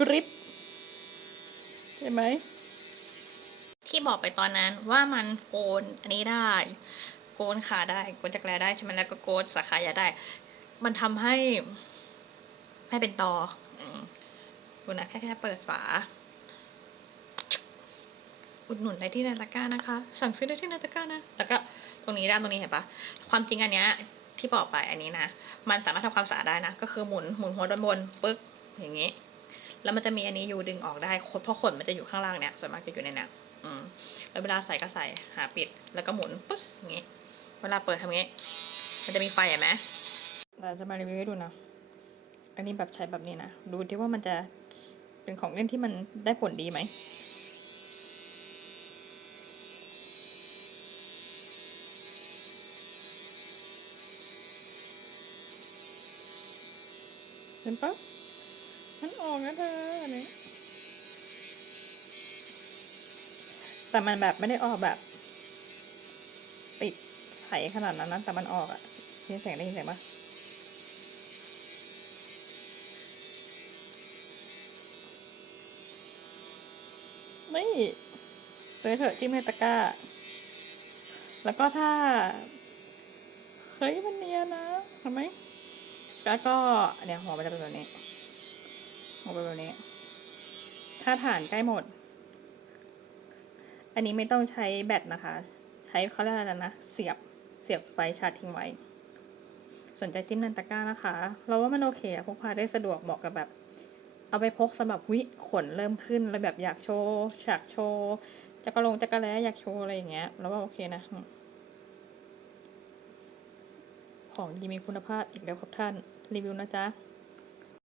กริปใช่ไหม ที่บอกไปตอนนั้นว่ามันโกนอันนี้ได้ โกนขาได้โกนจักรแลได้ใช่ไหมแล้วก็โกนสาขายาได้ มันทำให้ไม่เป็นตออืมดูนะแค่แค่เปิดฝา อุดหนุนได้ที่นาตาก้านะคะ สั่งซื้อได้ที่นาตาก้านะ แล้วก็ตรงนี้ด้านตรงนี้เห็นปะความจริงอันเนี้ยที่บอกไปอันนี้นะ มันสามารถทำความสะอาดได้นะ ก็คือหมุนหมุนหัวด้านบนปึ๊กอย่างนี้ แล้วมันจะมีอันนี้อยู่ดึงออกได้ขนเพราะขนมันจะอยู่ข้างล่างเนี่ยส่วนมากจะอยู่ในเนี้ยอืมแล้วเวลาใส่ก็ใส่หาปิด แล้วก็หมุนปึ๊กอย่างนี้ เวลาเปิดทำงี้ มันจะมีไฟเห็นไหมเราจะมารีวิวให้ดูนะ อันนี้แบบใช้แบบนี้นะ ดูที่ว่ามันจะเป็นของเล่นที่มันได้ผลดีไหมเห็นปะ มันออกนะเธอนนี้แต่มันแบบไม่ได้ออกแบบติดไถขนาดนั้นนะแต่มันออกอะยินเสียงได้ยินเสียงปะไม่ซื้อเถอะจิ้มในตะกร้า แล้วก็ถ้า เฮ้ยมันเนียนนะทำไมแล้วก็เนี่ยหัวมันจะเป็นแบบนี้ หัวเป็นแบบนี้ ถ้าฐานใกล้หมด อันนี้ไม่ต้องใช้แบตนะคะ ใช้เขาเรียกอะไรนะ เสียบ เสียบไฟชาร์จทิ้งไว้ สนใจจิ้มนันตะก้านะคะ เราว่ามันโอเคพกพาได้สะดวกเหมาะกับแบบ เอาไปพกสำหรับวิขนเริ่มขึ้น แล้วแบบอยากโชว์ฉากโชว์จักระลงจักระแล้อยากโชว์อะไรอย่างเงี้ย เราว่าโอเคนะของดีมีคุณภาพอีกแล้วครับท่าน รีวิวนะจ๊ะ